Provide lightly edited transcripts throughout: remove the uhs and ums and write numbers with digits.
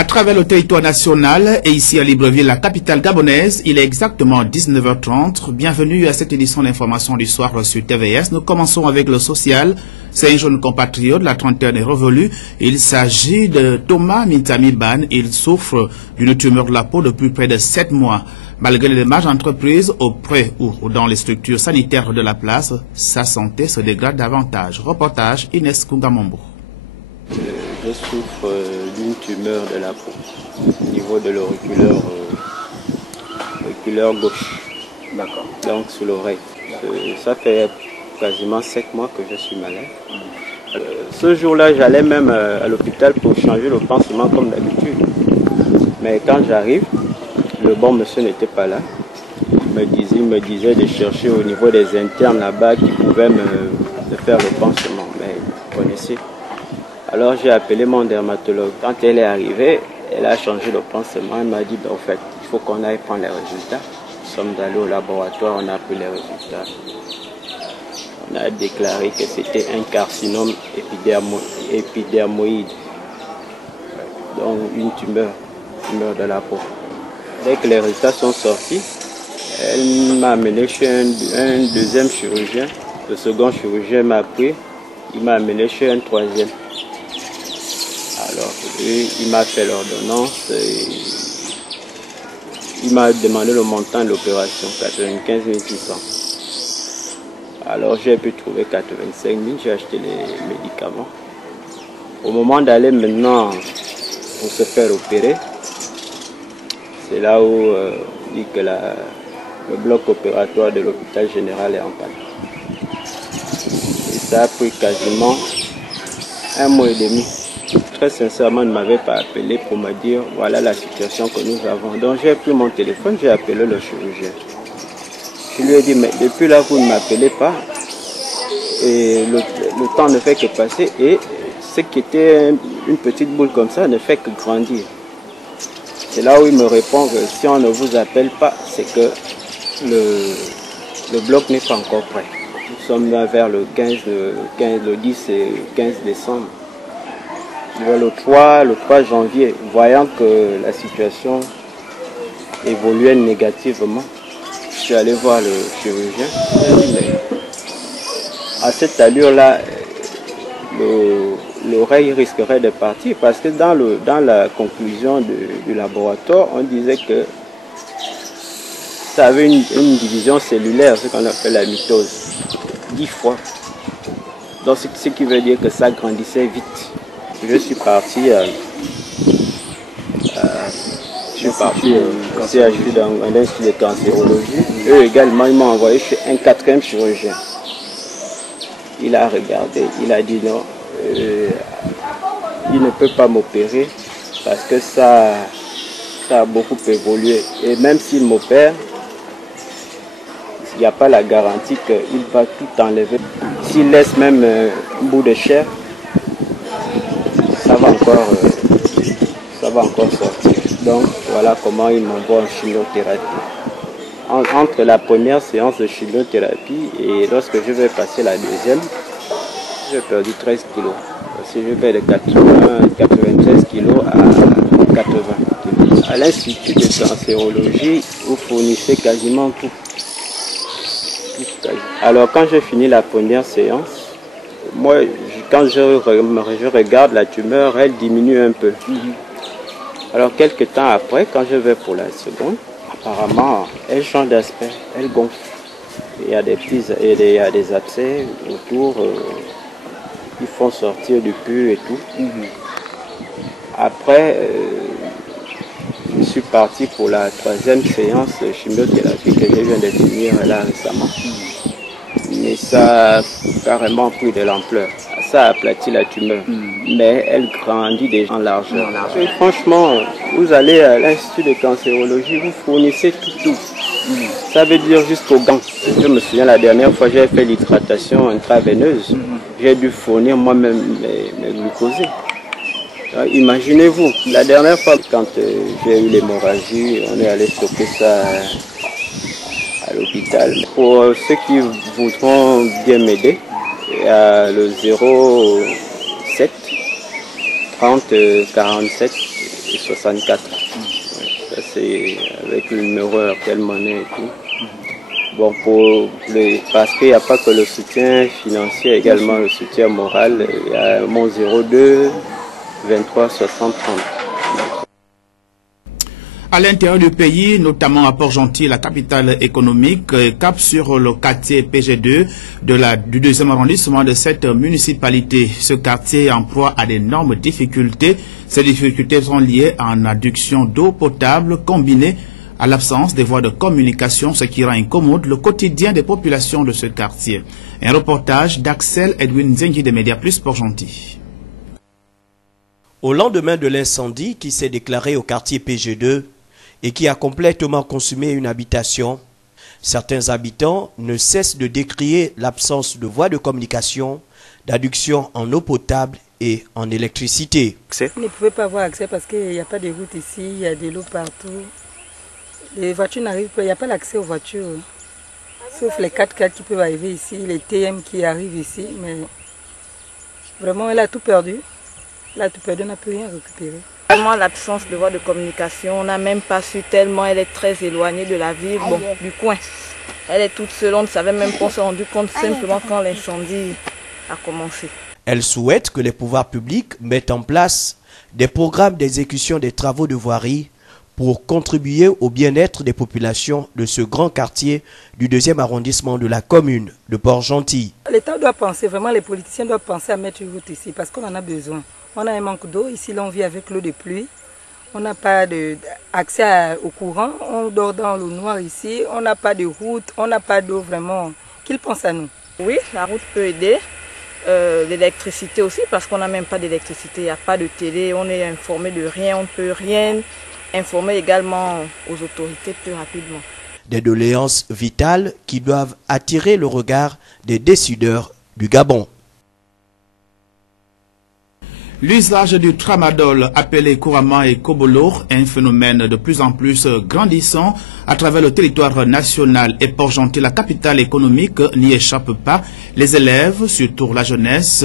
À travers le territoire national et ici à Libreville, la capitale gabonaise, il est exactement 19h30. Bienvenue à cette édition d'information du soir sur TVS. Nous commençons avec le social. C'est un jeune compatriote, la trentaine est révolue. Il s'agit de Thomas Mintami Ban. Il souffre d'une tumeur de la peau depuis près de 7 mois. Malgré les démarches entreprises auprès ou dans les structures sanitaires de la place, sa santé se dégrade davantage. Reportage Inès Kungamombo. Je souffre d'une tumeur de la peau au niveau de l'auriculaire gauche. D'accord. Donc sous l'oreille. Ça fait quasiment 7 mois que je suis malade. Ce jour-là, j'allais même à l'hôpital pour changer le pansement comme d'habitude. Mais quand j'arrive, le bon monsieur n'était pas là. Il me disait de chercher au niveau des internes là-bas qui pouvaient me faire le pansement. Mais vous connaissez. Alors j'ai appelé mon dermatologue. Quand elle est arrivée, elle a changé le pansement. Elle m'a dit, en fait, il faut qu'on aille prendre les résultats. Nous sommes allés au laboratoire, on a pris les résultats. On a déclaré que c'était un carcinome épidermoïde. Donc une tumeur de la peau. Dès que les résultats sont sortis, elle m'a amené chez un deuxième chirurgien. Le second chirurgien m'a pris, il m'a amené chez un troisième. Alors, il m'a fait l'ordonnance, il m'a demandé le montant de l'opération, 95 600. Alors, j'ai pu trouver 85 000, j'ai acheté les médicaments. Au moment d'aller maintenant pour se faire opérer, c'est là où on dit que le bloc opératoire de l'hôpital général est en panne. Et ça a pris quasiment 1 mois et demi. Très sincèrement, ne m'avait pas appelé pour me dire voilà la situation que nous avons. Donc j'ai pris mon téléphone, j'ai appelé le chirurgien. Je lui ai dit mais depuis là vous ne m'appelez pas et le temps ne fait que passer et ce qui était une petite boule comme ça ne fait que grandir. C'est là où il me répond que si on ne vous appelle pas, c'est que le bloc n'est pas encore prêt. Nous sommes là vers le 10 et 15 décembre. Le 3 janvier, voyant que la situation évoluait négativement, je suis allé voir le chirurgien. Il m'a dit, mais à cette allure-là, l'oreille risquerait de partir parce que dans la conclusion du laboratoire, on disait que ça avait une division cellulaire, ce qu'on appelle la mitose, 10 fois. Donc ce qui veut dire que ça grandissait vite. Je suis parti CHU dans un institut de cancérologie. Eux également, ils m'ont envoyé chez un 4e chirurgien. Il a regardé, il a dit non, il ne peut pas m'opérer parce que ça a beaucoup évolué. Et même s'il m'opère, il n'y a pas la garantie qu'il va tout enlever. S'il laisse même un bout de chair, ça va encore sortir. Donc voilà comment ils m'envoient en chimiothérapie. Entre la première séance de chimiothérapie et lorsque je vais passer la deuxième, j'ai perdu 13 kilos. Parce que je vais de 93 kilos à 80 kilos. À l'Institut de cancérologie, vous fournissez quasiment tout. Alors quand j'ai fini la première séance, moi, quand je regarde la tumeur, elle diminue un peu. Alors, quelques temps après, quand je vais pour la seconde, apparemment, elle change d'aspect, elle gonfle. Il y a des abcès autour, qui font sortir du pus et tout. Après, je suis parti pour la 3e séance de chimiothérapie que je viens de finir là récemment. Mais ça a carrément pris de l'ampleur. Ça a aplati la tumeur, mais elle grandit déjà en largeur. Et franchement, vous allez à l'Institut de cancérologie, vous fournissez tout. Ça veut dire jusqu'aux gants. Je me souviens la dernière fois, j'ai fait l'hydratation intraveineuse. J'ai dû fournir moi-même mes glucosés. Imaginez-vous, la dernière fois, quand j'ai eu l'hémorragie, on est allé stopper ça à l'hôpital. Pour ceux qui voudront bien m'aider, il y a le 07 30 47 64. Ça c'est avec le numéro Airtel Money et tout. Bon, parce qu'il n'y a pas que le soutien financier, également le soutien moral. Il y a mon 02 23 60 30. À l'intérieur du pays, notamment à Port-Gentil, la capitale économique, cap sur le quartier PG2 du 2e arrondissement de cette municipalité. Ce quartier est en proie à d'énormes difficultés. Ces difficultés sont liées à une adduction d'eau potable combinée à l'absence des voies de communication, ce qui rend incommode le quotidien des populations de ce quartier. Un reportage d'Axel Edwin Zengi de Média Plus Port-Gentil. Au lendemain de l'incendie qui s'est déclaré au quartier PG2 et qui a complètement consumé une habitation, certains habitants ne cessent de décrier l'absence de voies de communication, d'adduction en eau potable et en électricité. Vous ne pouvez pas avoir accès parce qu'il n'y a pas de route ici, il y a de l'eau partout. Les voitures n'arrivent pas, il n'y a pas l'accès aux voitures. Sauf les 4x4 qui peuvent arriver ici, les TM qui arrivent ici, mais vraiment elle a tout perdu. Elle a tout perdu, on n'a plus rien récupéré. Vraiment l'absence de voie de communication, on n'a même pas su tellement elle est très éloignée de la ville, bon, du coin. Elle est toute seule, on ne savait même pas, on s'est rendu compte simplement quand l'incendie a commencé. Elle souhaite que les pouvoirs publics mettent en place des programmes d'exécution des travaux de voirie pour contribuer au bien-être des populations de ce grand quartier du 2e arrondissement de la commune de Port-Gentil. L'État doit penser, vraiment les politiciens doivent penser à mettre une route ici parce qu'on en a besoin. On a un manque d'eau, ici là on vit avec l'eau de pluie, on n'a pas accès au courant, on dort dans l'eau noire ici, on n'a pas de route, on n'a pas d'eau vraiment. Qu'ils pensent à nous? Oui, la route peut aider, l'électricité aussi parce qu'on n'a même pas d'électricité, il n'y a pas de télé, on est informé de rien, on ne peut rien informer également aux autorités plus rapidement. Des doléances vitales qui doivent attirer le regard des décideurs du Gabon. L'usage du tramadol, appelé couramment Ecobolo, est un phénomène de plus en plus grandissant à travers le territoire national et Port-Gentil, la capitale économique, n'y échappe pas. Les élèves, surtout la jeunesse,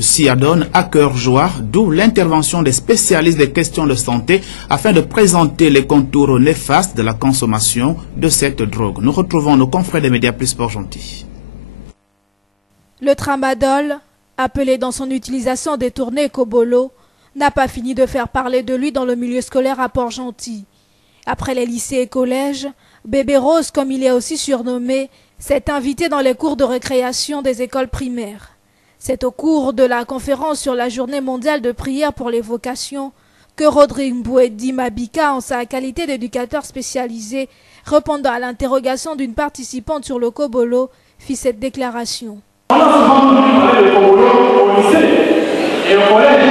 s'y adonnent à cœur joie, d'où l'intervention des spécialistes des questions de santé afin de présenter les contours néfastes de la consommation de cette drogue. Nous retrouvons nos confrères des médias plus Port-Gentil. Le tramadol, appelé dans son utilisation détournée Ecobolo, n'a pas fini de faire parler de lui dans le milieu scolaire à Port-Gentil. Après les lycées et collèges, Bébé Rose, comme il est aussi surnommé, s'est invité dans les cours de récréation des écoles primaires. C'est au cours de la conférence sur la journée mondiale de prière pour les vocations que Rodrigue Mbouedi Mabika, en sa qualité d'éducateur spécialisé, répondant à l'interrogation d'une participante sur le Cobolo, fit cette déclaration. On a souvent parlé de Cobolo au lycée et au collège,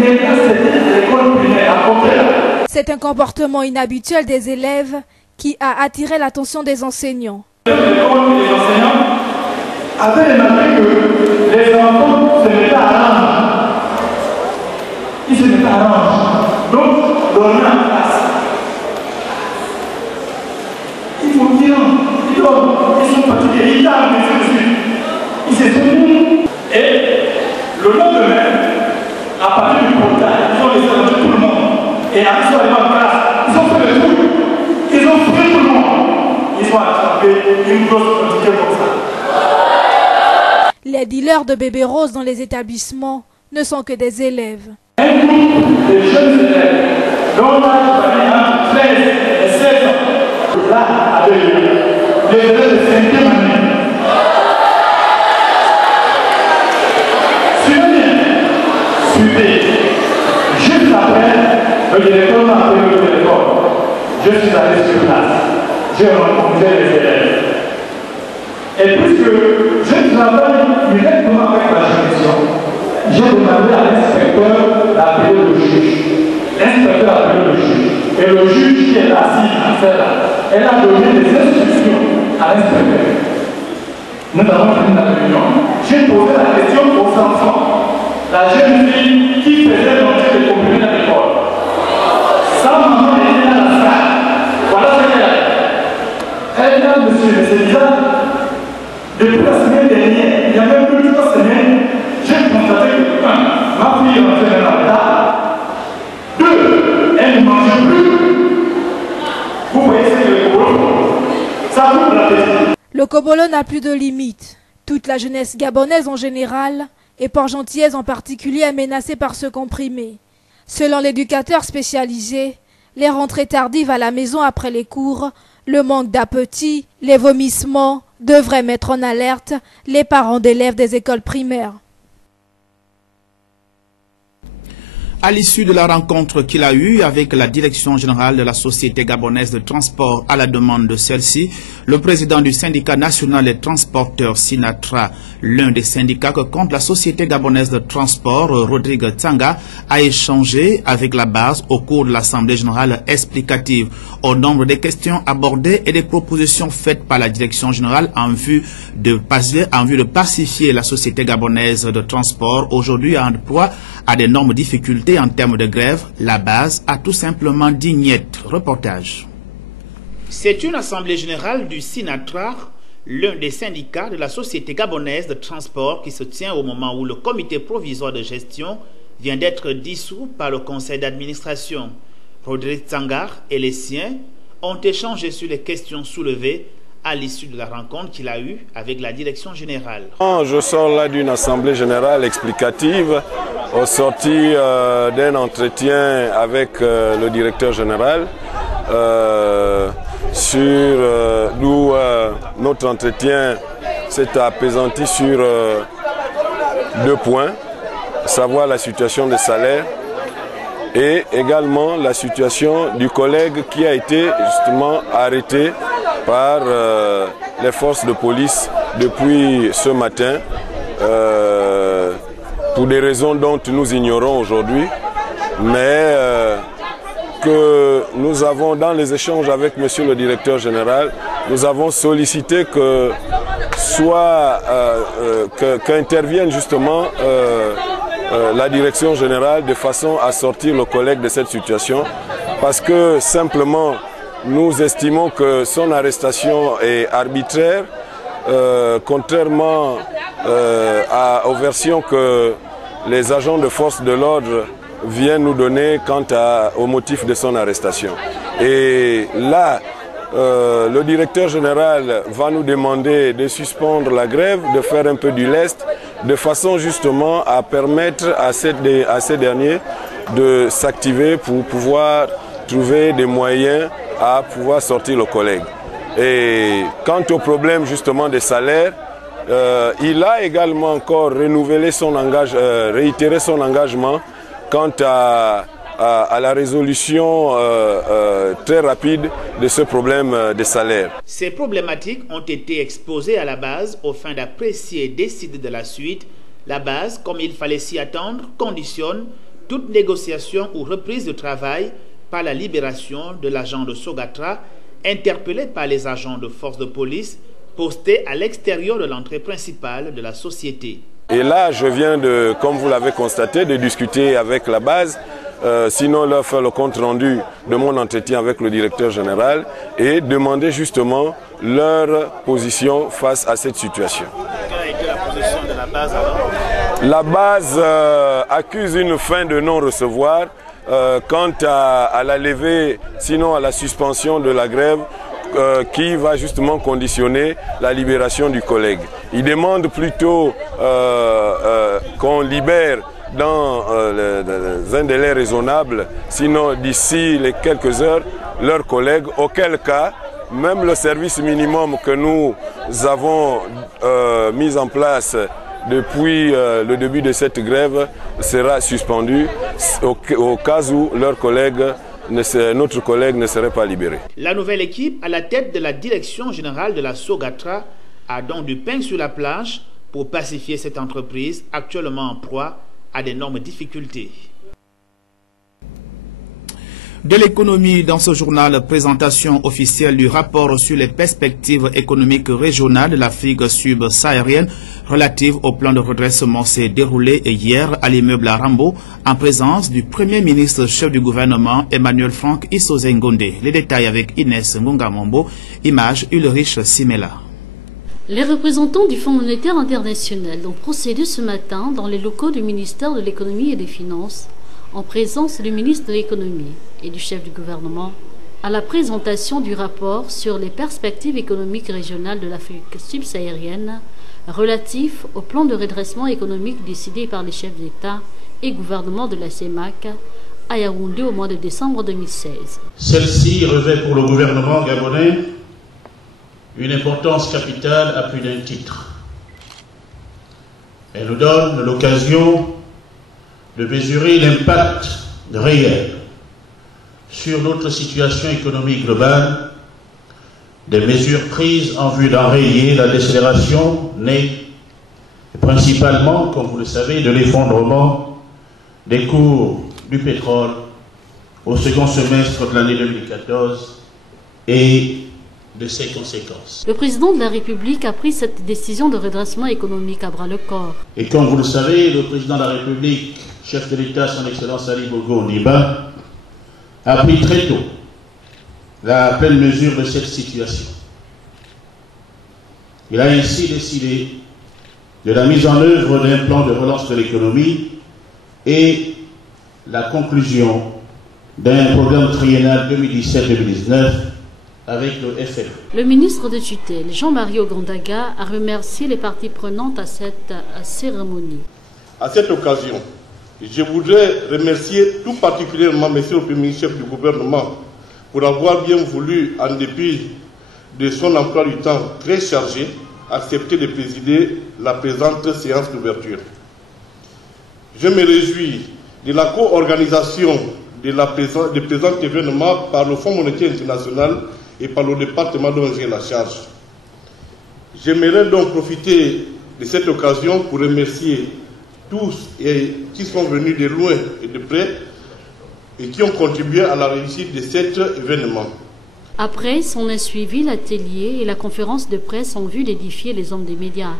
mais là c'était l'école primaire, à contraire. C'est un comportement inhabituel des élèves qui a attiré l'attention des enseignants. L'école et les enseignants avaient remarqué que les enfants se mettaient à l'âge. Ils se mettaient à l'âge. Donc, dormir en classe. Il faut dire, ils sont fatigués, ils dorment, ils se sont. Et le lendemain, à partir du portail, ils ont laissé rentrer tout le monde. Et à ce moment en classe, ils ont fait le tour. Ils ont pris tout le monde. Ils ont attrapé une grosse quantité comme ça. Les dealers de Bébé Rose dans les établissements ne sont que des élèves. Un groupe de jeunes élèves, dont l'âge varie entre 13 et 16 ans, là, avec les élèves de 5e année. Juste après, le directeur m'a appelé au téléphone. Je suis allé sur place. J'ai rencontré les élèves. Et puisque je travaille directement avec la juridiction, j'ai demandé à l'inspecteur d'appeler le juge. L'inspecteur a appelé le juge. Et le juge qui est là, elle a donné des instructions à l'inspecteur. Nous avons fini la réunion. J'ai posé la question aux enfants. La jeune fille qui faisait l'entrée des comprimés dans l'école. Sa maman était dans la salle. Voilà ce qu'elle a dit. Elle dit à monsieur, c'est bizarre. Depuis la semaine dernière, il y a même plus de 3 semaines, j'ai constaté que 1. Ma fille est rentrée dans la table. 2. Elle Kobolo n'a plus de limites. Toute la jeunesse gabonaise en général, et Port-Gentillaise en particulier, est menacée par ce comprimé. Selon l'éducateur spécialisé, les rentrées tardives à la maison après les cours, le manque d'appétit, les vomissements devraient mettre en alerte les parents d'élèves des écoles primaires. À l'issue de la rencontre qu'il a eue avec la direction générale de la Société gabonaise de transport à la demande de celle-ci, le président du syndicat national des transporteurs Sinatra, l'un des syndicats que compte la Société gabonaise de transport, Rodrigue Tsanga, a échangé avec la base au cours de l'Assemblée générale explicative. Au nombre des questions abordées et des propositions faites par la direction générale en vue de pacifier la Société gabonaise de transport, aujourd'hui en proie à d'énormes difficultés en termes de grève, la base a tout simplement dit niet. Reportage. C'est une assemblée générale du Sinatra, l'un des syndicats de la Société gabonaise de transport, qui se tient au moment où le comité provisoire de gestion vient d'être dissous par le conseil d'administration. Rodrigue Tsanga et les siens ont échangé sur les questions soulevées à l'issue de la rencontre qu'il a eue avec la direction générale. Je sors là d'une assemblée générale explicative au sorti d'un entretien avec le directeur général d'où notre entretien s'est apaisanti sur 2 points, à savoir la situation des salaires et également la situation du collègue qui a été justement arrêté par les forces de police depuis ce matin pour des raisons dont nous ignorons aujourd'hui, mais que nous avons dans les échanges avec monsieur le directeur général, nous avons sollicité que soit qu'intervienne justement la direction générale de façon à sortir le collègue de cette situation, parce que simplement nous estimons que son arrestation est arbitraire, contrairement aux versions que les agents de force de l'ordre viennent nous donner quant au motif de son arrestation. Et là, le directeur général va nous demander de suspendre la grève, de faire un peu du lest, de façon justement à permettre à ces derniers de s'activer pour pouvoir trouver des moyens à pouvoir sortir le collègue. Et quant au problème justement des salaires, il a également encore réitéré son engagement quant à la résolution très rapide de ce problème des salaires. Ces problématiques ont été exposées à la base aux fins d'apprécier et décider de la suite. La base, comme il fallait s'y attendre, conditionne toute négociation ou reprise de travail par la libération de l'agent de Sogatra, interpellé par les agents de force de police postés à l'extérieur de l'entrée principale de la société. Et là, je viens de, comme vous l'avez constaté, de discuter avec la base, sinon leur faire le compte rendu de mon entretien avec le directeur général et demander justement leur position face à cette situation. Quelle a été la position de la base alors? La base accuse une fin de non-recevoir quant à la levée, sinon à la suspension de la grève qui va justement conditionner la libération du collègue. Il demande plutôt qu'on libère dans un délai raisonnable, sinon d'ici les quelques heures, leurs collègues, auquel cas, même le service minimum que nous avons mis en place depuis le début de cette grève sera suspendu au cas où notre collègue ne serait pas libéré. La nouvelle équipe à la tête de la direction générale de la Sogatra a donc du pain sur la planche pour pacifier cette entreprise actuellement en proie à d'énormes difficultés. De l'économie dans ce journal, présentation officielle du rapport sur les perspectives économiques régionales de l'Afrique subsaharienne relative au plan de redressement s'est déroulé hier à l'immeuble à Rambo en présence du Premier ministre chef du gouvernement Emmanuel Franck Issoze Ngonde. Les détails avec Inès Ngongamombo, image Ulrich Simela. Les représentants du Fonds monétaire international ont procédé ce matin dans les locaux du ministère de l'économie et des finances en présence du ministre de l'économie et du chef du gouvernement à la présentation du rapport sur les perspectives économiques régionales de l'Afrique subsaharienne relatif au plan de redressement économique décidé par les chefs d'État et gouvernement de la CEMAC à Yaoundé au mois de décembre 2016. Celle-ci revêt pour le gouvernement gabonais une importance capitale à plus d'un titre. Elle nous donne l'occasion de mesurer l'impact réel sur notre situation économique globale des mesures prises en vue d'enrayer la décélération née principalement, comme vous le savez, de l'effondrement des cours du pétrole au second semestre de l'année 2014 et de ses conséquences. Le président de la République a pris cette décision de redressement économique à bras-le-corps. Et comme vous le savez, le président de la République, chef de l'État, son Excellence Ali Bongo Ondimba, a pris très tôt la pleine mesure de cette situation. Il a ainsi décidé de la mise en œuvre d'un plan de relance de l'économie et la conclusion d'un programme triennal 2017-2019 avec le FME. Le ministre de tutelle, Jean-Marie Ogondaga, a remercié les parties prenantes à cette cérémonie. À cette occasion, je voudrais remercier tout particulièrement Monsieur le Premier chef du gouvernement pour avoir bien voulu, en dépit de son emploi du temps très chargé, accepter de présider la présente séance d'ouverture. Je me réjouis de la co-organisation de présent événement par le Fonds monétaire international et par le département dont j'ai la charge. J'aimerais donc profiter de cette occasion pour remercier tous et qui sont venus de loin et de près et qui ont contribué à la réussite de cet événement. Après, s'en est suivi l'atelier et la conférence de presse en vue d'édifier les hommes des médias.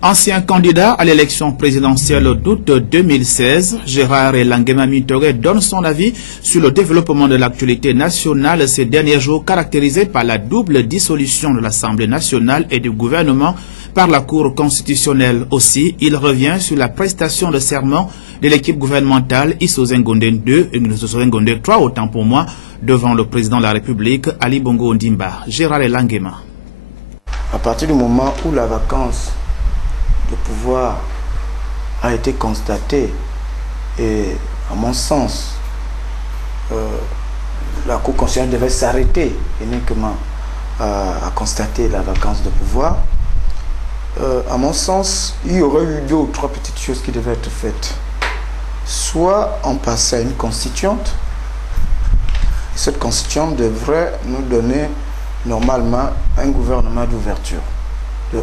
Ancien candidat à l'élection présidentielle d'août 2016, Gérard Elangema Mintore donne son avis sur le développement de l'actualité nationale ces derniers jours caractérisé par la double dissolution de l'Assemblée nationale et du gouvernement par la Cour constitutionnelle. Aussi, il revient sur la prestation de serment de l'équipe gouvernementale Isozengonde 2 et Isozengonde 3, autant pour moi, devant le président de la République, Ali Bongo Ondimba. Gérard Elangema. À partir du moment où la vacance de pouvoir a été constatée, et à mon sens, la Cour constitutionnelle devait s'arrêter uniquement à constater la vacance de pouvoir. À mon sens, il y aurait eu 2 ou 3 petites choses qui devaient être faites. Soit on passait à une constituante. Cette constituante devrait nous donner normalement un gouvernement d'ouverture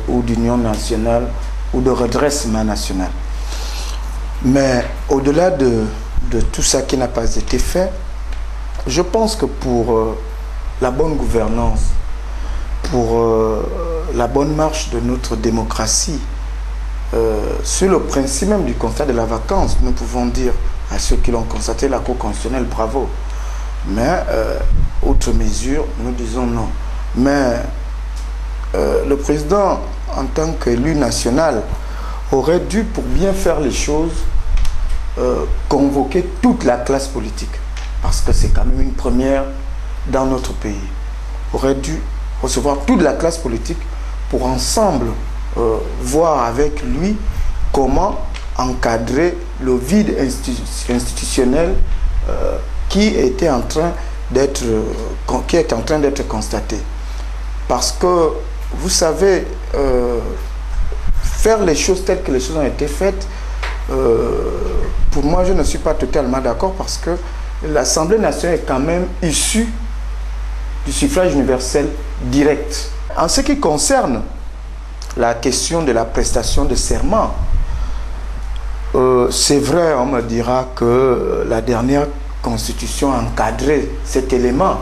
ou d'union nationale ou de redressement national. Mais au-delà de tout ça qui n'a pas été fait, je pense que pour la bonne gouvernance, pour la bonne marche de notre démocratie, sur le principe même du constat de la vacance, nous pouvons dire à ceux qui l'ont constaté, la Cour constitutionnelle, bravo. Mais, autre mesure, nous disons non. Mais le président, en tant qu'élu national, aurait dû, pour bien faire les choses, convoquer toute la classe politique. Parce que c'est quand même une première dans notre pays. Aurait dû recevoir toute la classe politique pour ensemble voir avec lui comment encadrer le vide institutionnel qui est en train d'être constaté. Parce que, vous savez, faire les choses telles que les choses ont été faites, pour moi, je ne suis pas totalement d'accord parce que l'Assemblée nationale est quand même issue du suffrage universel direct. En ce qui concerne la question de la prestation de serment, c'est vrai, on me dira que la dernière constitution a encadré cet élément.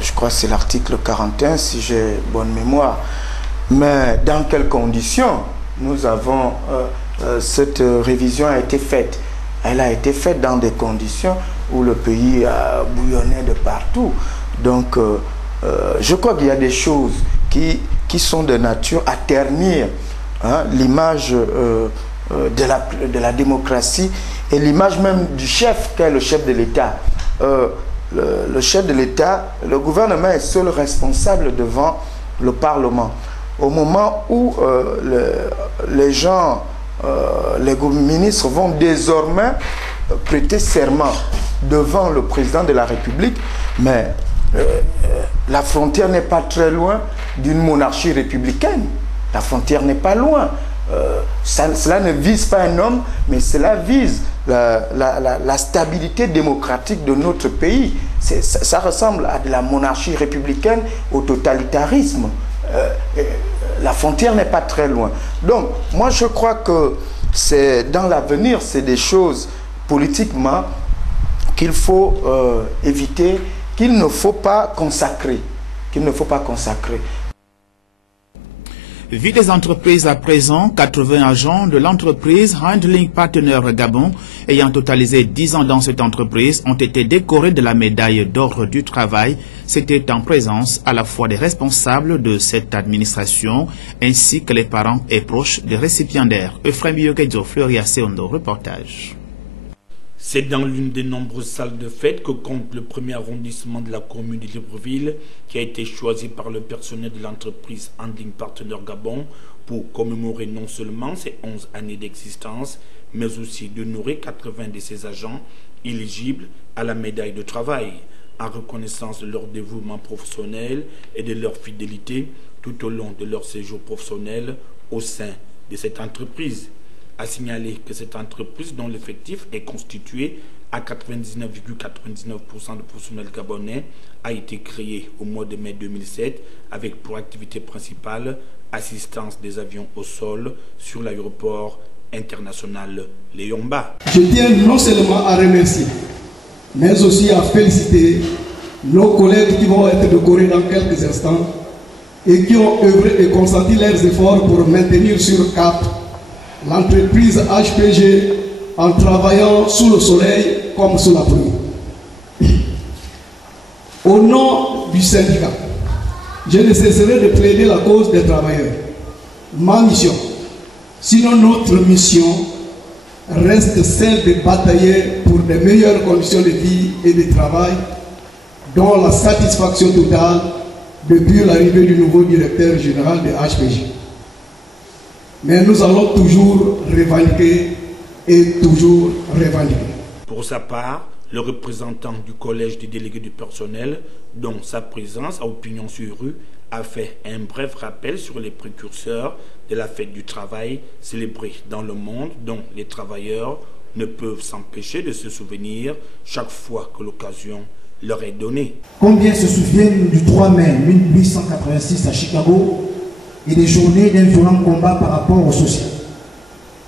Je crois que c'est l'article 41, si j'ai bonne mémoire. Mais dans quelles conditions nous avons cette révision a été faite? Elle a été faite dans des conditions où le pays a bouillonné de partout. Donc, je crois qu'il y a des choses qui sont de nature à ternir l'image de la démocratie et l'image même du chef qu'est le chef de l'État. Le chef de l'État, le gouvernement est seul responsable devant le Parlement. Au moment où les gens, les ministres vont désormais prêter serment devant le président de la République, mais la frontière n'est pas très loin d'une monarchie républicaine. La frontière n'est pas loin. Cela ne vise pas un homme, mais cela vise la stabilité démocratique de notre pays. Ça ressemble à de la monarchie républicaine, au totalitarisme. La frontière n'est pas très loin. Donc, moi je crois que c'est dans l'avenir, c'est des choses politiquement qu'il faut éviter, qu'il ne faut pas consacrer. Vie des entreprises à présent, 80 agents de l'entreprise Handling Partner Gabon, ayant totalisé 10 ans dans cette entreprise, ont été décorés de la médaille d'ordre du travail. C'était en présence à la fois des responsables de cette administration, ainsi que les parents et proches des récipiendaires. Euphrem Yogedzo, Fleuria Seondo, reportage. C'est dans l'une des nombreuses salles de fête que compte le premier arrondissement de la commune de Libreville, qui a été choisi par le personnel de l'entreprise Handling Partner Gabon pour commémorer non seulement ses 11 années d'existence, mais aussi d'honorer 80 de ses agents éligibles à la médaille de travail, en reconnaissance de leur dévouement professionnel et de leur fidélité tout au long de leur séjour professionnel au sein de cette entreprise. A signaler que cette entreprise, dont l'effectif est constitué à 99,99% de personnel gabonais, a été créée au mois de mai 2007 avec pour activité principale assistance des avions au sol sur l'aéroport international Léomba. Je tiens non seulement à remercier, mais aussi à féliciter nos collègues qui vont être décorés dans quelques instants et qui ont œuvré et consenti leurs efforts pour maintenir sur cap l'entreprise HPG en travaillant sous le soleil comme sous la pluie. Au nom du syndicat, je ne cesserai de plaider la cause des travailleurs. Ma mission, sinon notre mission, reste celle de batailler pour de meilleures conditions de vie et de travail, dont la satisfaction totale depuis l'arrivée du nouveau directeur général de HPG. Mais nous allons toujours revendiquer et toujours revendiquer. Pour sa part, le représentant du collège des délégués du personnel, dont sa présence à Opinion sur rue, a fait un bref rappel sur les précurseurs de la fête du travail célébrée dans le monde, dont les travailleurs ne peuvent s'empêcher de se souvenir chaque fois que l'occasion leur est donnée. Combien se souviennent du 3 mai 1886 à Chicago et des journées d'un violent combat par rapport au social,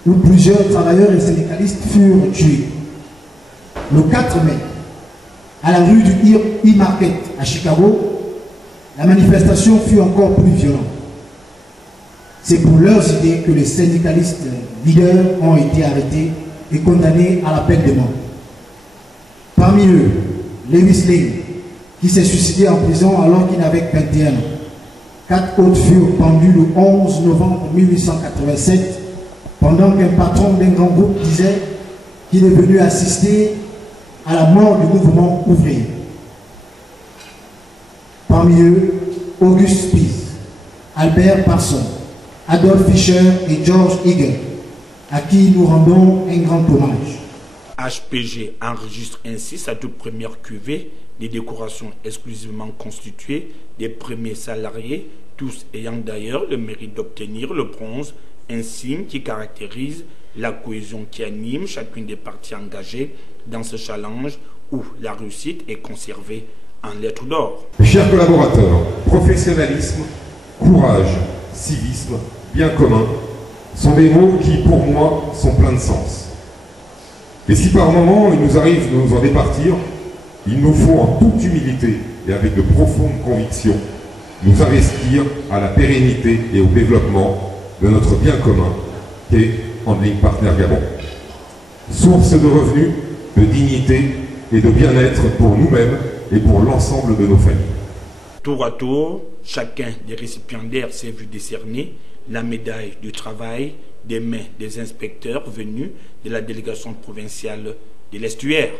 où plusieurs travailleurs et syndicalistes furent tués. Le 4 mai, à la rue du E-Market à Chicago, la manifestation fut encore plus violente. C'est pour leurs idées que les syndicalistes leaders ont été arrêtés et condamnés à la peine de mort. Parmi eux, Lewis Lane, qui s'est suicidé en prison alors qu'il n'avait que 21 ans. 4 autres furent pendus le 11 novembre 1887 pendant qu'un patron d'un grand groupe disait qu'il est venu assister à la mort du mouvement ouvrier. Parmi eux, Auguste Spies, Albert Parson, Adolf Fischer et George Eagle, à qui nous rendons un grand hommage. HPG enregistre ainsi sa toute première cuvée des décorations exclusivement constituées des premiers salariés, tous ayant d'ailleurs le mérite d'obtenir le bronze, un signe qui caractérise la cohésion qui anime chacune des parties engagées dans ce challenge où la réussite est conservée en lettres d'or. Chers collaborateurs, professionnalisme, courage, civisme, bien commun sont des mots qui, pour moi, sont pleins de sens. Et si par moments il nous arrive de nous en départir, il nous faut en toute humilité et avec de profondes convictions nous investir à la pérennité et au développement de notre bien commun qu'est Handling Partner Gabon. Source de revenus, de dignité et de bien-être pour nous-mêmes et pour l'ensemble de nos familles. Tour à tour, chacun des récipiendaires s'est vu décerner la médaille du travail des mains des inspecteurs venus de la délégation provinciale de l'Estuaire.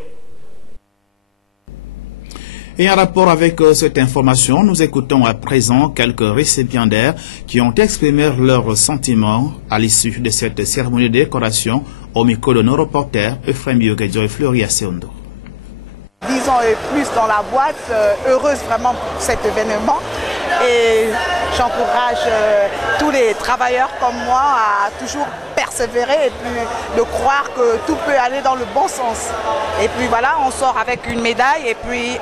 Et en rapport avec cette information, nous écoutons à présent quelques récipiendaires qui ont exprimé leurs sentiments à l'issue de cette cérémonie de décoration au micro de nos reporters Euphrem Yogedio et Floria Seondo. 10 ans et plus dans la boîte, heureuse vraiment pour cet événement. Et j'encourage tous les travailleurs comme moi à toujours persévérer et puis de croire que tout peut aller dans le bon sens. Et puis voilà, on sort avec une médaille et puis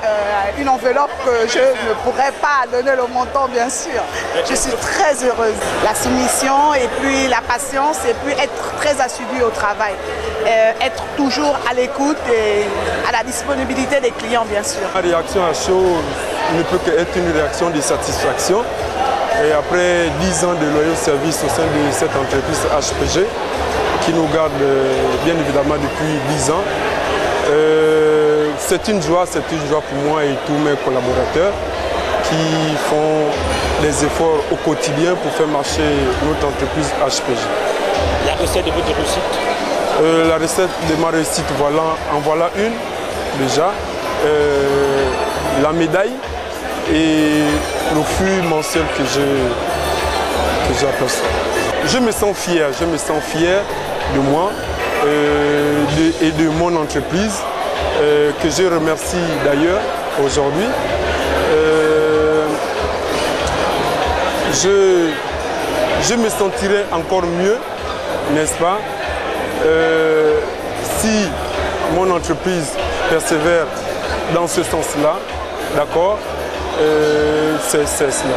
une enveloppe que je ne pourrais pas donner le montant bien sûr. Je suis très heureuse. La soumission et puis la patience et puis être très assidue au travail. Être toujours à l'écoute et à la disponibilité des clients bien sûr. La réaction à chaud ne peut qu'être une réaction de satisfaction. Et après 10 ans de loyaux services au sein de cette entreprise HPG, qui nous garde bien évidemment depuis 10 ans, c'est une joie pour moi et tous mes collaborateurs qui font des efforts au quotidien pour faire marcher notre entreprise HPG. La recette de votre réussite? La recette de ma réussite, en voilà une déjà. La médaille et le fruit mensuel que j'aperçois. Je me sens fier de moi et de mon entreprise que je remercie d'ailleurs aujourd'hui. Je me sentirai encore mieux, n'est-ce pas, si mon entreprise persévère dans ce sens-là, d'accord, c'est cela.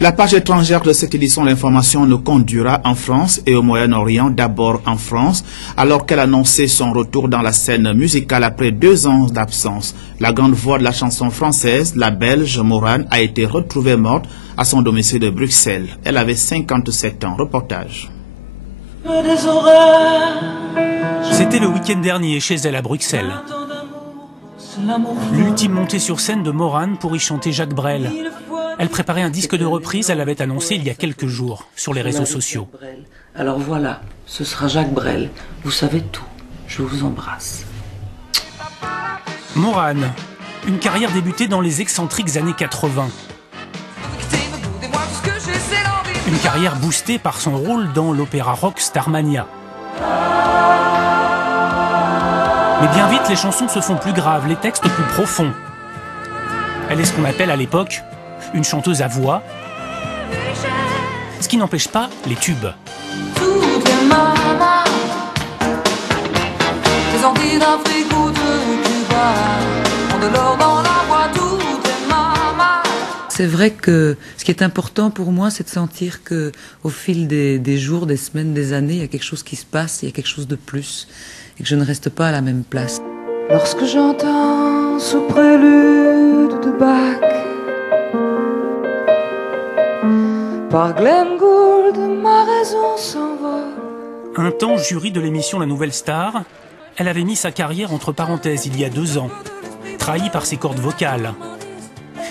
La page étrangère de cette édition de l'information nous conduira en France et au Moyen-Orient, d'abord en France, alors qu'elle annonçait son retour dans la scène musicale après 2 ans d'absence. La grande voix de la chanson française, la Belge Morane, a été retrouvée morte à son domicile de Bruxelles. Elle avait 57 ans. Reportage. C'était le week-end dernier chez elle à Bruxelles. L'ultime montée sur scène de Morane pour y chanter Jacques Brel. Elle préparait un disque de reprise, elle l'avait annoncé il y a quelques jours sur les réseaux sociaux. Alors voilà, ce sera Jacques Brel. Vous savez tout. Je vous embrasse. Morane, une carrière débutée dans les excentriques années 80. Une carrière boostée par son rôle dans l'opéra rock Starmania. Mais bien vite, les chansons se font plus graves, les textes plus profonds. Elle est ce qu'on appelle à l'époque une chanteuse à voix, ce qui n'empêche pas les tubes. C'est vrai que ce qui est important pour moi, c'est de sentir que au fil des jours, des semaines, des années, il y a quelque chose qui se passe, il y a quelque chose de plus, et que je ne reste pas à la même place. Lorsque j'entends ce prélude de Bach par Glenn Gould, ma raison s'envole. Un temps jury de l'émission La Nouvelle Star, elle avait mis sa carrière entre parenthèses il y a 2 ans, trahie par ses cordes vocales.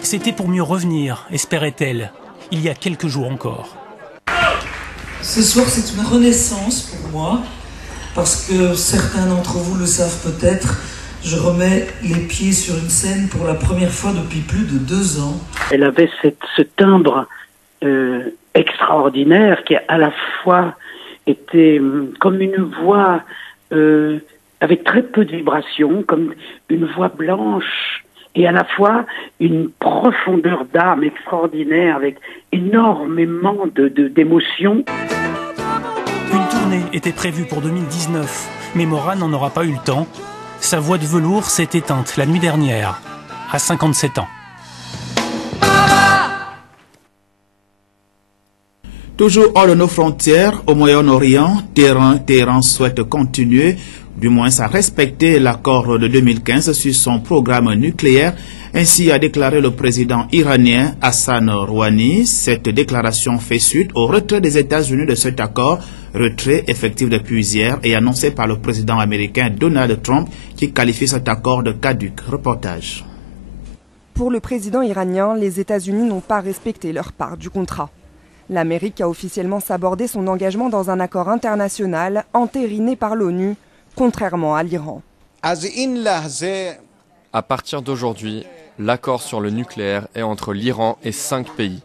C'était pour mieux revenir, espérait-elle, il y a quelques jours encore. Ce soir, c'est une renaissance pour moi, parce que certains d'entre vous le savent peut-être, je remets les pieds sur une scène pour la première fois depuis plus de 2 ans. Elle avait ce timbre extraordinaire qui à la fois était comme une voix avec très peu de vibrations, comme une voix blanche et à la fois une profondeur d'âme extraordinaire avec énormément d'émotions. Une tournée était prévue pour 2019, mais Morane n'en aura pas eu le temps. Sa voix de velours s'est éteinte la nuit dernière, à 57 ans. Toujours hors de nos frontières, au Moyen-Orient, Téhéran souhaite continuer, du moins à respecter l'accord de 2015 sur son programme nucléaire. Ainsi a déclaré le président iranien Hassan Rouhani. Cette déclaration fait suite au retrait des États-Unis de cet accord, retrait effectif depuis hier et annoncé par le président américain Donald Trump qui qualifie cet accord de caduc. Reportage. Pour le président iranien, les États-Unis n'ont pas respecté leur part du contrat. L'Amérique a officiellement sabordé son engagement dans un accord international entériné par l'ONU, contrairement à l'Iran. À partir d'aujourd'hui, l'accord sur le nucléaire est entre l'Iran et 5 pays.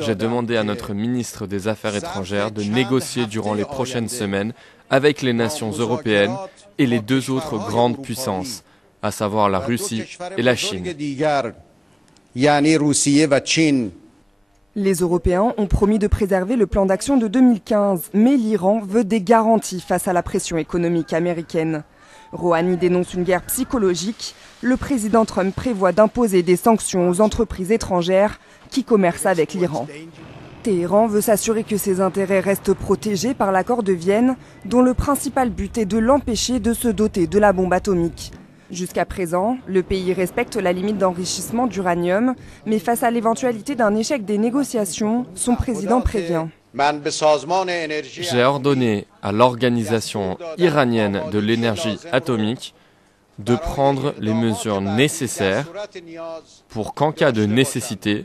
J'ai demandé à notre ministre des Affaires étrangères de négocier durant les prochaines semaines avec les nations européennes et les 2 autres grandes puissances, à savoir la Russie et la Chine. Les Européens ont promis de préserver le plan d'action de 2015, mais l'Iran veut des garanties face à la pression économique américaine. Rouhani dénonce une guerre psychologique. Le président Trump prévoit d'imposer des sanctions aux entreprises étrangères qui commercent avec l'Iran. Téhéran veut s'assurer que ses intérêts restent protégés par l'accord de Vienne, dont le principal but est de l'empêcher de se doter de la bombe atomique. Jusqu'à présent, le pays respecte la limite d'enrichissement d'uranium, mais face à l'éventualité d'un échec des négociations, son président prévient. J'ai ordonné à l'Organisation iranienne de l'énergie atomique de prendre les mesures nécessaires pour qu'en cas de nécessité,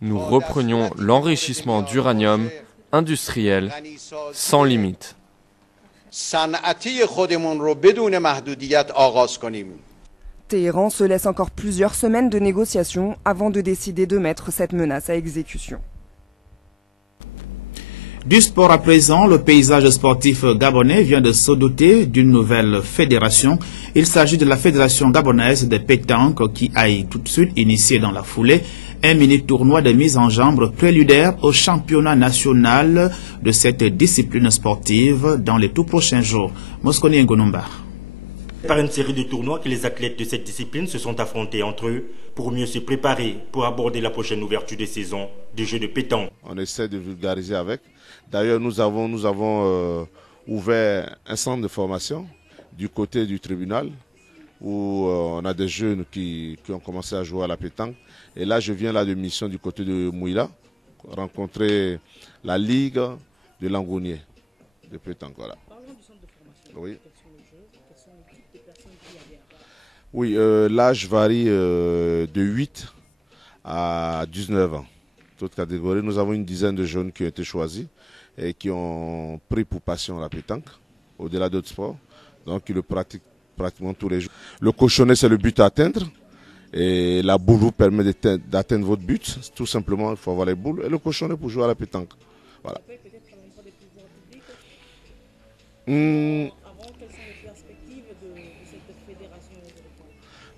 nous reprenions l'enrichissement d'uranium industriel sans limite. Téhéran se laisse encore plusieurs semaines de négociations avant de décider de mettre cette menace à exécution. Du sport à présent, le paysage sportif gabonais vient de se doter d'une nouvelle fédération. Il s'agit de la Fédération gabonaise de pétanque qui a tout de suite initié dans la foulée un mini-tournoi de mise en jambe préludaire au championnat national de cette discipline sportive dans les tout prochains jours. Mosconi Ngonomba. Par une série de tournois que les athlètes de cette discipline se sont affrontés entre eux pour mieux se préparer pour aborder la prochaine ouverture de saison des Jeux de pétanque. On essaie de vulgariser avec. D'ailleurs, nous avons ouvert un centre de formation du côté du tribunal où on a des jeunes qui ont commencé à jouer à la pétanque. Et là, je viens là de mission du côté de Mouila, rencontrer la Ligue de Langounier de pétanque. Voilà. Parlons du centre de formation. Oui. Quels sont les jeux? Quels sont les types de personnes qui y adhèrent? Oui, l'âge varie de 8 à 19 ans. Toute catégorie. Nous avons une dizaine de jeunes qui ont été choisis et qui ont pris pour passion la pétanque, au-delà d'autres sports. Donc, ils le pratiquent pratiquement tous les jours. Le cochonnet, c'est le but à atteindre. Et la boule vous permet d'atteindre votre but. Tout simplement, il faut avoir les boules. Et le cochonnet pour jouer à la pétanque. Voilà.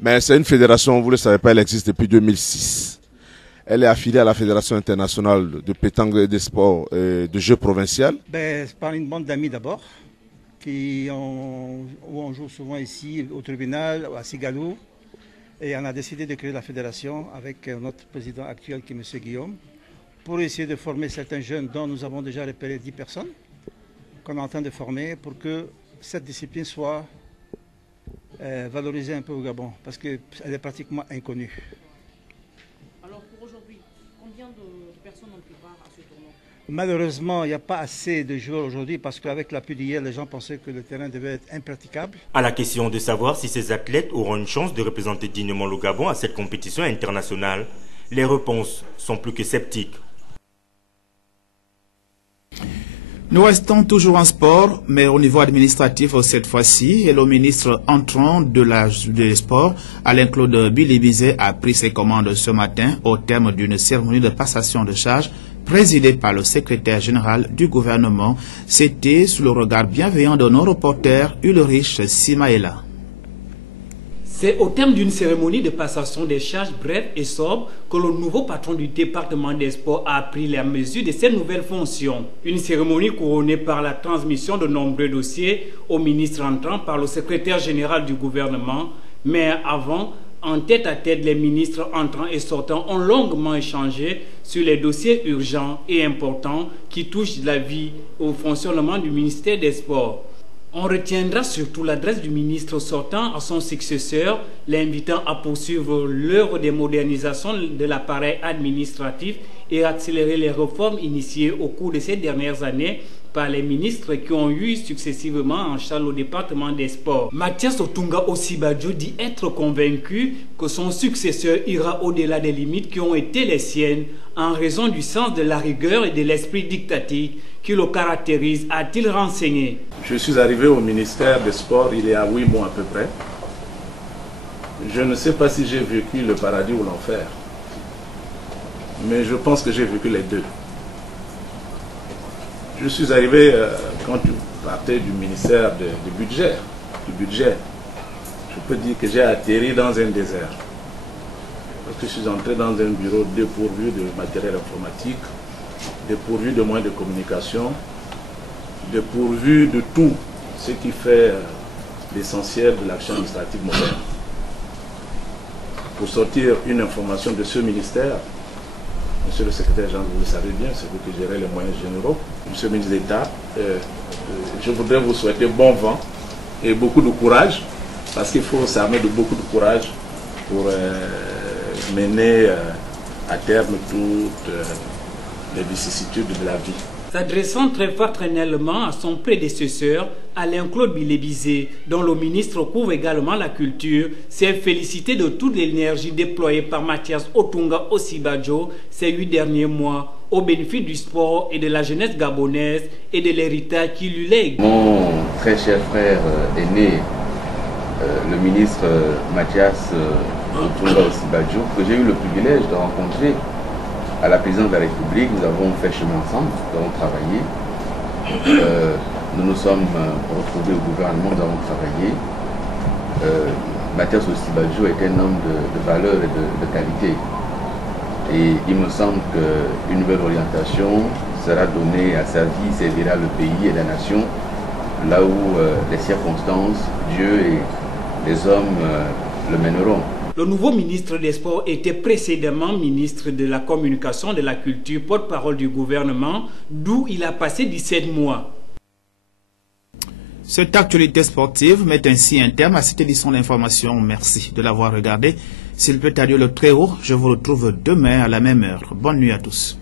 Mais c'est une fédération, vous ne le savez pas, elle existe depuis 2006. Elle est affiliée à la Fédération internationale de pétanque et des sports et de jeux provinciaux. Par une bande d'amis d'abord, où on joue souvent ici au tribunal, à Sigalou. Et on a décidé de créer la fédération avec notre président actuel qui est M. Guillaume, pour essayer de former certains jeunes dont nous avons déjà repéré 10 personnes qu'on est en train de former pour que cette discipline soit valorisée un peu au Gabon, parce qu'elle est pratiquement inconnue. Alors pour aujourd'hui, combien de personnes ont pris part à ce tournoi? Malheureusement, il n'y a pas assez de joueurs aujourd'hui parce qu'avec la pluie d'hier, les gens pensaient que le terrain devait être impraticable. À la question de savoir si ces athlètes auront une chance de représenter dignement le Gabon à cette compétition internationale, les réponses sont plus que sceptiques. Nous restons toujours en sport, mais au niveau administratif cette fois-ci. Et le ministre entrant des sports, Alain-Claude Bilibizé, a pris ses commandes ce matin au terme d'une cérémonie de passation de charges présidée par le secrétaire général du gouvernement. C'était sous le regard bienveillant de nos reporters Ulrich Simaela. C'est au terme d'une cérémonie de passation des charges brève et sobre que le nouveau patron du département des sports a pris la mesure de ses nouvelles fonctions. Une cérémonie couronnée par la transmission de nombreux dossiers au ministre entrant par le secrétaire général du gouvernement. Mais avant, en tête-à-tête, les ministres entrants et sortants ont longuement échangé sur les dossiers urgents et importants qui touchent la vie au fonctionnement du ministère des Sports. On retiendra surtout l'adresse du ministre sortant à son successeur, l'invitant à poursuivre l'œuvre de modernisation de l'appareil administratif et accélérer les réformes initiées au cours de ces dernières années par les ministres qui ont eu successivement en charge le département des sports. Mathias Otunga Osibajo dit être convaincu que son successeur ira au-delà des limites qui ont été les siennes en raison du sens de la rigueur et de l'esprit dictatique qui le caractérise, a-t-il renseigné. Je suis arrivé au ministère des Sports il y a 8 mois à peu près. Je ne sais pas si j'ai vécu le paradis ou l'enfer, mais je pense que j'ai vécu les deux. Je suis arrivé quand tu partais du ministère du budget. Je peux dire que j'ai atterri dans un désert. Parce que je suis entré dans un bureau dépourvu de matériel informatique, dépourvu de moyens de communication, dépourvu de tout ce qui fait l'essentiel de l'action administrative moderne. Pour sortir une information de ce ministère, Monsieur le secrétaire général, vous le savez bien, c'est vous qui gérez les moyens généraux. Monsieur le ministre d'État, je voudrais vous souhaiter bon vent et beaucoup de courage, parce qu'il faut s'armer de beaucoup de courage pour mener à terme toutes les vicissitudes de la vie. S'adressant très fraternellement à son prédécesseur, Alain-Claude Bilébizé, dont le ministre couvre également la culture, s'est félicité de toute l'énergie déployée par Mathias Otunga Osibajo ces 8 derniers mois, au bénéfice du sport et de la jeunesse gabonaise et de l'héritage qui lui lègue. Mon très cher frère aîné, le ministre Mathias Otunga Osibajo, que j'ai eu le privilège de rencontrer à la présidence de la République, nous avons fait chemin ensemble, nous avons travaillé. Nous nous sommes retrouvés au gouvernement, nous avons travaillé. Mathias Osibajo est un homme de valeur et de qualité. Et il me semble qu'une nouvelle orientation sera donnée à sa vie, servira le pays et la nation, là où les circonstances, Dieu et les hommes le mèneront. Le nouveau ministre des Sports était précédemment ministre de la Communication, de la Culture, porte-parole du gouvernement, d'où il a passé 17 mois. Cette actualité sportive met ainsi un terme à cette édition d'information. Merci de l'avoir regardé. S'il peut aller le très haut, je vous retrouve demain à la même heure. Bonne nuit à tous.